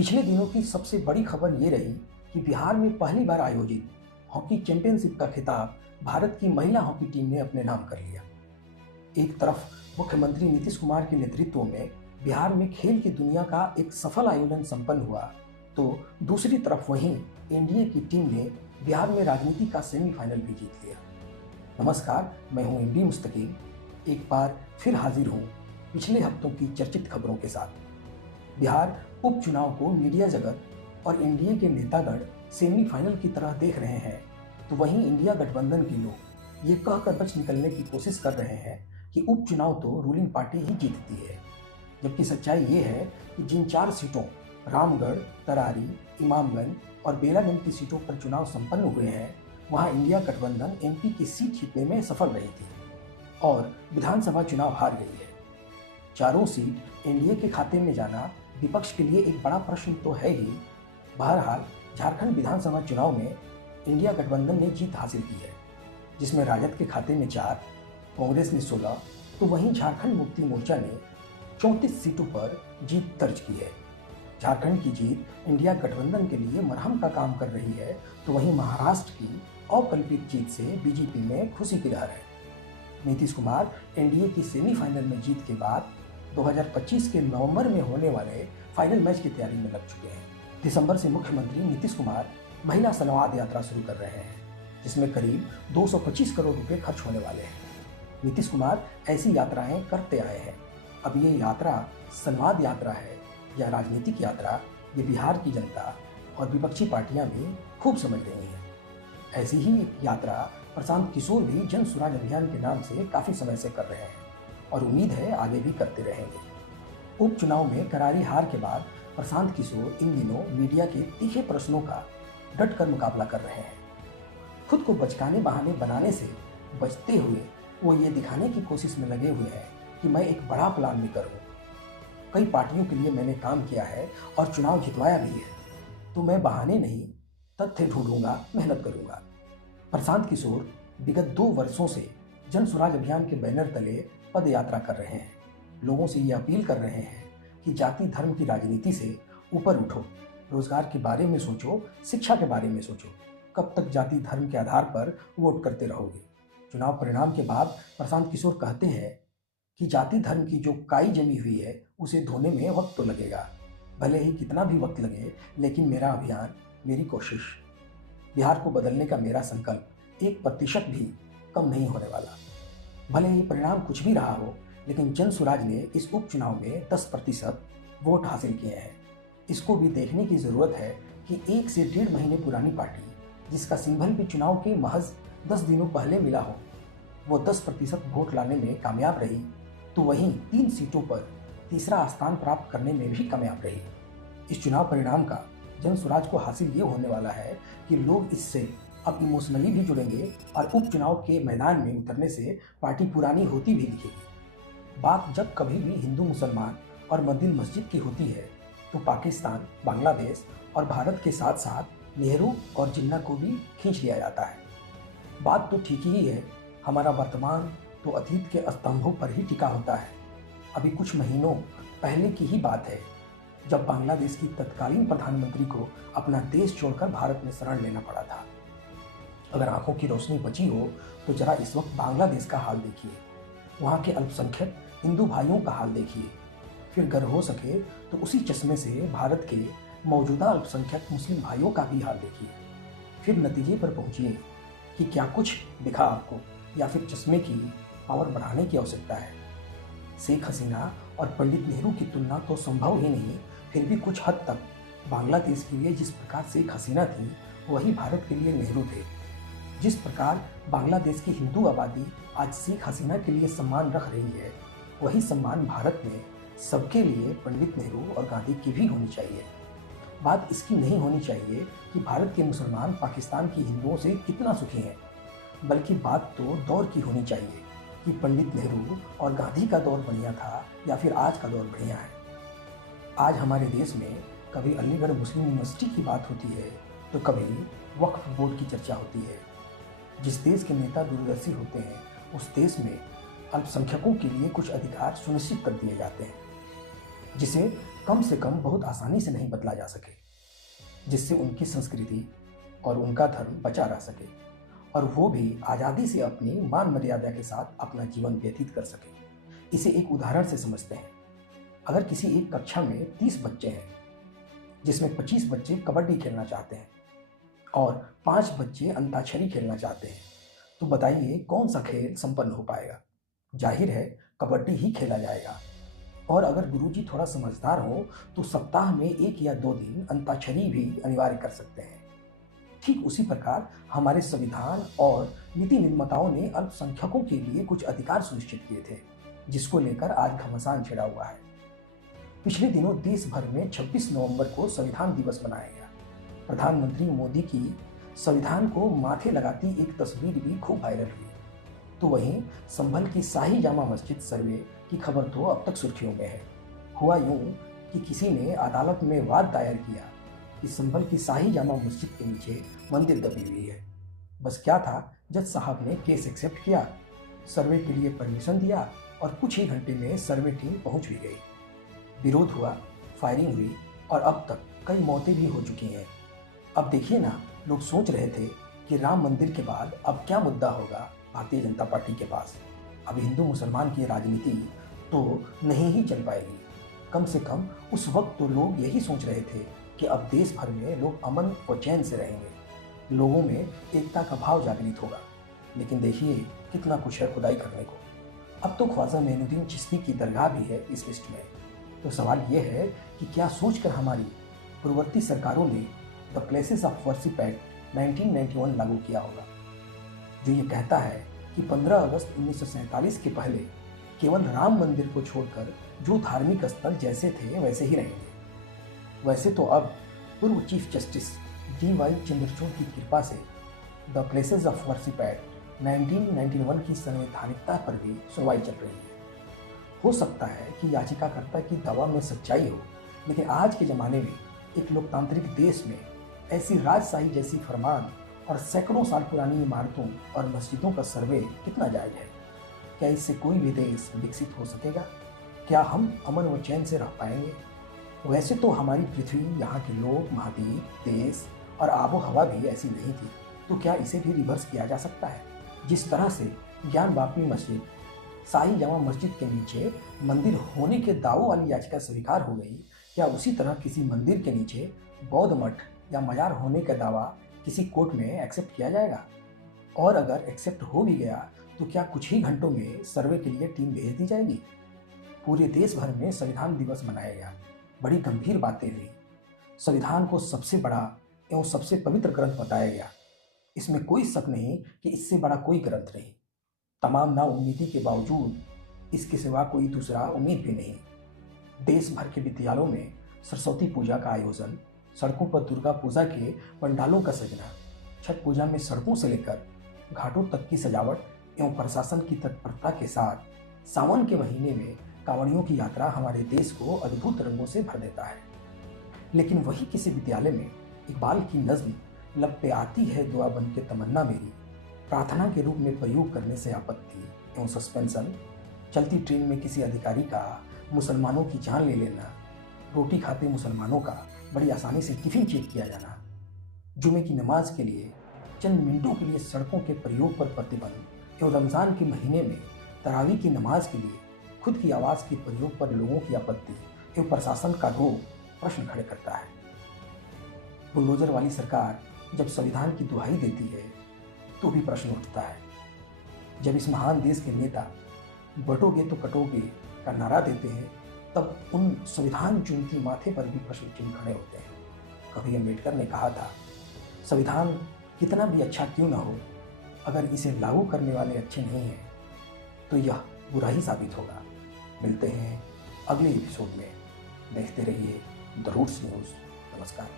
पिछले दिनों की सबसे बड़ी खबर ये रही कि बिहार में पहली बार आयोजित हॉकी चैंपियनशिप का खिताब भारत की महिला हॉकी टीम ने अपने नाम कर लिया। एक तरफ मुख्यमंत्री नीतीश कुमार के नेतृत्व में बिहार में खेल की दुनिया का एक सफल आयोजन संपन्न हुआ, तो दूसरी तरफ वहीं एनडीए की टीम ने बिहार में राजनीति का सेमीफाइनल भी जीत लिया। नमस्कार, मैं हूं एमडी मुस्तकीम, एक बार फिर हाजिर हूं पिछले हफ्तों की चर्चित खबरों के साथ। बिहार उपचुनाव को मीडिया जगत और एनडीए के नेतागण सेमीफाइनल की तरह देख रहे हैं, तो वहीं इंडिया गठबंधन के लोग ये कहकर बच निकलने की कोशिश कर रहे हैं कि उपचुनाव तो रूलिंग पार्टी ही जीतती है। जबकि सच्चाई ये है कि जिन 4 सीटों रामगढ़, तरारी, इमामगंज और बेलागंज की सीटों पर चुनाव संपन्न हुए हैं, वहां इंडिया गठबंधन एमपी की सीट जीतने में सफल रही थी और विधानसभा चुनाव हार गई है। चारों सीट एनडीए के खाते में जाना विपक्ष के लिए एक बड़ा प्रश्न तो है ही। बहरहाल झारखंड विधानसभा चुनाव में इंडिया गठबंधन ने जीत हासिल की है, जिसमें राजद के खाते में 4, कांग्रेस ने 16, तो वहीं झारखंड मुक्ति मोर्चा ने 34 सीटों पर जीत दर्ज की है। झारखंड की जीत इंडिया गठबंधन के लिए मरहम का काम कर रही है, तो वहीं महाराष्ट्र की अकल्पित जीत से बीजेपी में खुशी की लहर है। नीतीश कुमार एनडीए की सेमीफाइनल में जीत के बाद 2025 के नवंबर में होने वाले फाइनल मैच की तैयारी में लग चुके हैं। दिसंबर से मुख्यमंत्री नीतीश कुमार महिला संवाद यात्रा शुरू कर रहे हैं, जिसमें करीब 225 करोड़ रुपए खर्च होने वाले हैं। नीतीश कुमार ऐसी यात्राएं करते आए हैं। अब ये यात्रा संवाद यात्रा है या राजनीतिक यात्रा, ये बिहार की जनता और विपक्षी पार्टियां भी खूब समझ रही हैं। ऐसी ही एक यात्रा प्रशांत किशोर भी जन स्वराज अभियान के नाम से काफी समय से कर रहे हैं और उम्मीद है आगे भी करते रहेंगे। उपचुनाव में करारी हार के बाद प्रशांत किशोर इन दिनों मीडिया के तीखे प्रश्नों का डट कर मुकाबला कर रहे हैं। खुद को बचकाने बहाने बनाने से बचते हुए वो ये दिखाने की कोशिश में लगे हुए हैं कि मैं एक बड़ा प्लान लेकर हूँ। कई पार्टियों के लिए मैंने काम किया है और चुनाव जितवाया भी है, तो मैं बहाने नहीं तथ्य ढूंढूंगा, मेहनत करूंगा। प्रशांत किशोर विगत 2 वर्षों से जन स्वराज अभियान के बैनर तले पद यात्रा कर रहे हैं। लोगों से ये अपील कर रहे हैं कि जाति धर्म की राजनीति से ऊपर उठो, रोजगार के बारे में सोचो, शिक्षा के बारे में सोचो। कब तक जाति धर्म के आधार पर वोट करते रहोगे? चुनाव परिणाम के बाद प्रशांत किशोर कहते हैं कि जाति धर्म की जो काई जमी हुई है उसे धोने में वक्त तो लगेगा, भले ही कितना भी वक्त लगे, लेकिन मेरा अभियान, मेरी कोशिश, बिहार को बदलने का मेरा संकल्प 1% भी कम नहीं होने वाला। भले ही परिणाम कुछ भी रहा हो, लेकिन जन स्वराज ने इस उपचुनाव में 10% वोट हासिल किए हैं। इसको भी देखने की जरूरत है कि 1 से 1.5 महीने पुरानी पार्टी, जिसका सिंबल भी चुनाव के महज 10 दिनों पहले मिला हो, वो 10% वोट लाने में कामयाब रही, तो वहीं 3 सीटों पर तीसरा स्थान प्राप्त करने में भी कामयाब रही। इस चुनाव परिणाम का जन स्वराज को हासिल ये होने वाला है कि लोग इससे अब इमोशनली भी जुड़ेंगे और उपचुनाव के मैदान में उतरने से पार्टी पुरानी होती भी दिखेगी। बात जब कभी भी हिंदू मुसलमान और मंदिर मस्जिद की होती है, तो पाकिस्तान, बांग्लादेश और भारत के साथ साथ नेहरू और जिन्ना को भी खींच लिया जाता है। बात तो ठीक ही है, हमारा वर्तमान तो अतीत के स्तंभों पर ही टिका होता है। अभी कुछ महीनों पहले की ही बात है जब बांग्लादेश की तत्कालीन प्रधानमंत्री को अपना देश छोड़कर भारत में शरण लेना पड़ा था। अगर आंखों की रोशनी बची हो तो जरा इस वक्त बांग्लादेश का हाल देखिए, वहाँ के अल्पसंख्यक हिंदू भाइयों का हाल देखिए। फिर अगर हो सके तो उसी चश्मे से भारत के मौजूदा अल्पसंख्यक मुस्लिम भाइयों का भी हाल देखिए। फिर नतीजे पर पहुँचिए कि क्या कुछ दिखा आपको, या फिर चश्मे की पावर बढ़ाने की आवश्यकता है। शेख हसीना और पंडित नेहरू की तुलना तो संभव ही नहीं, फिर भी कुछ हद तक बांग्लादेश के लिए जिस प्रकार शेख हसीना थी, वही भारत के लिए नेहरू थे। जिस प्रकार बांग्लादेश की हिंदू आबादी आज शेख हसीना के लिए सम्मान रख रही है, वही सम्मान भारत में सबके लिए पंडित नेहरू और गांधी की भी होनी चाहिए। बात इसकी नहीं होनी चाहिए कि भारत के मुसलमान पाकिस्तान की हिंदुओं से कितना सुखी हैं, बल्कि बात तो दौर की होनी चाहिए कि पंडित नेहरू और गांधी का दौर बढ़िया था या फिर आज का दौर बढ़िया है। आज हमारे देश में कभी अलीगढ़ मुस्लिम यूनिवर्सिटी की बात होती है, तो कभी वक्फ बोर्ड की चर्चा होती है। जिस देश के नेता दूरदर्शी होते हैं, उस देश में अल्पसंख्यकों के लिए कुछ अधिकार सुनिश्चित कर दिए जाते हैं, जिसे कम से कम बहुत आसानी से नहीं बदला जा सके, जिससे उनकी संस्कृति और उनका धर्म बचा रह सके और वो भी आज़ादी से अपनी मान मर्यादा के साथ अपना जीवन व्यतीत कर सके। इसे एक उदाहरण से समझते हैं। अगर किसी एक कक्षा में 30 बच्चे हैं, जिसमें 25 बच्चे कबड्डी खेलना चाहते हैं और 5 बच्चे अंताक्षरी खेलना चाहते हैं, तो बताइए कौन सा खेल संपन्न हो पाएगा? जाहिर है कबड्डी ही खेला जाएगा। और अगर गुरुजी थोड़ा समझदार हो तो सप्ताह में 1 या 2 दिन अंताक्षरी भी अनिवार्य कर सकते हैं। ठीक उसी प्रकार हमारे संविधान और नीति निर्माताओं ने अल्पसंख्यकों के लिए कुछ अधिकार सुनिश्चित किए थे, जिसको लेकर आज घमासान छिड़ा हुआ है। पिछले दिनों देश भर में 26 नवंबर को संविधान दिवस मनाया गया। प्रधानमंत्री मोदी की संविधान को माथे लगाती एक तस्वीर भी खूब वायरल हुई। तो वहीं संभल की शाही जामा मस्जिद सर्वे की खबर तो अब तक सुर्खियों में है। हुआ यूं कि किसी ने अदालत में वाद दायर किया कि संभल की शाही जामा मस्जिद के नीचे मंदिर दबी हुई है। बस क्या था, जज साहब ने केस एक्सेप्ट किया, सर्वे के लिए परमिशन दिया और कुछ ही घंटे में सर्वे टीम पहुंच भी गई। विरोध हुआ, फायरिंग हुई और अब तक कई मौतें भी हो चुकी हैं। अब देखिए ना, लोग सोच रहे थे कि राम मंदिर के बाद अब क्या मुद्दा होगा भारतीय जनता पार्टी के पास। अब हिंदू मुसलमान की राजनीति तो नहीं ही चल पाएगी। कम से कम उस वक्त तो लोग यही सोच रहे थे कि अब देश भर में लोग अमन व चैन से रहेंगे, लोगों में एकता का भाव जागृत होगा। लेकिन देखिए कितना कुछ है खुदाई करने को। अब तो ख्वाजा मोइनुद्दीन चिश्ती की दरगाह भी है इस लिस्ट में। तो सवाल ये है कि क्या सोचकर हमारी पूर्ववर्ती सरकारों ने the places of worship act 1991 लागू किया होगा, जो ये कहता है कि 15 अगस्त 1947 के पहले केवल राम मंदिर को छोड़कर जो धार्मिक स्थल जैसे थे वैसे ही रहेंगे। वैसे तो अब पूर्व चीफ जस्टिस DY चंद्रचूड़ की कृपा से the places of worship act 1991 की संवैधानिकता पर भी सुनवाई चल रही है। हो सकता है कि याचिकाकर्ता की दावा में सच्चाई हो, लेकिन आज के ज़माने में एक लोकतांत्रिक देश में ऐसी राजशाही जैसी फरमान और सैकड़ों साल पुरानी इमारतों और मस्जिदों का सर्वे कितना जायज़ है? क्या इससे कोई भी देश विकसित हो सकेगा? क्या हम अमन व चैन से रह पाएंगे? वैसे तो हमारी पृथ्वी, यहाँ के लोग, महाद्वीप, देश और आबो हवा भी ऐसी नहीं थी, तो क्या इसे भी रिवर्स किया जा सकता है? जिस तरह से ज्ञान वापी मस्जिद, शाही जामा मस्जिद के नीचे मंदिर होने के दावों वाली याचिका स्वीकार हो गई, क्या उसी तरह किसी मंदिर के नीचे बौद्ध मठ या मजार होने का दावा किसी कोर्ट में एक्सेप्ट किया जाएगा? और अगर एक्सेप्ट हो भी गया तो क्या कुछ ही घंटों में सर्वे के लिए टीम भेज दी जाएगी? पूरे देश भर में संविधान दिवस मनाया गया, बड़ी गंभीर बातें हुई। संविधान को सबसे बड़ा एवं सबसे पवित्र ग्रंथ बताया गया। इसमें कोई शक नहीं कि इससे बड़ा कोई ग्रंथ नहीं। तमाम नाउम्मीदी के बावजूद इसके सिवा कोई दूसरा उम्मीद भी नहीं। देश भर के विद्यालयों में सरस्वती पूजा का आयोजन, सड़कों पर दुर्गा पूजा के पंडालों का सजना, छठ पूजा में सड़कों से लेकर घाटों तक की सजावट एवं प्रशासन की तत्परता के साथ सावन के महीने में कांवड़ियों की यात्रा हमारे देश को अद्भुत रंगों से भर देता है। लेकिन वही किसी विद्यालय में इकबाल की नज्म लब पे आती है दुआ बन के तमन्ना मेरी प्रार्थना के रूप में प्रयोग करने से आपत्ति एवं सस्पेंशन, चलती ट्रेन में किसी अधिकारी का मुसलमानों की जान ले लेना, रोटी खाते मुसलमानों का बड़ी आसानी से टिफिन चेक किया जाना, जुमे की नमाज के लिए चंद मिनटों के लिए सड़कों के प्रयोग पर प्रतिबंध एवं रमज़ान के महीने में तरावी की नमाज के लिए खुद की आवाज़ के प्रयोग पर लोगों की आपत्ति एवं प्रशासन का रोब प्रश्न खड़े करता है। बुलडोजर वाली सरकार जब संविधान की दुहाई देती है तो भी प्रश्न उठता है। जब इस महान देश के नेता बटोगे तो कटोगे का नारा देते हैं, तब उन संविधान चुनती माथे पर भी प्रश्न चिन्ह खड़े होते हैं। कभी अम्बेडकर ने कहा था, संविधान कितना भी अच्छा क्यों ना हो, अगर इसे लागू करने वाले अच्छे नहीं हैं तो यह बुरा ही साबित होगा। मिलते हैं अगले एपिसोड में। देखते रहिए द रूट्स न्यूज़। नमस्कार।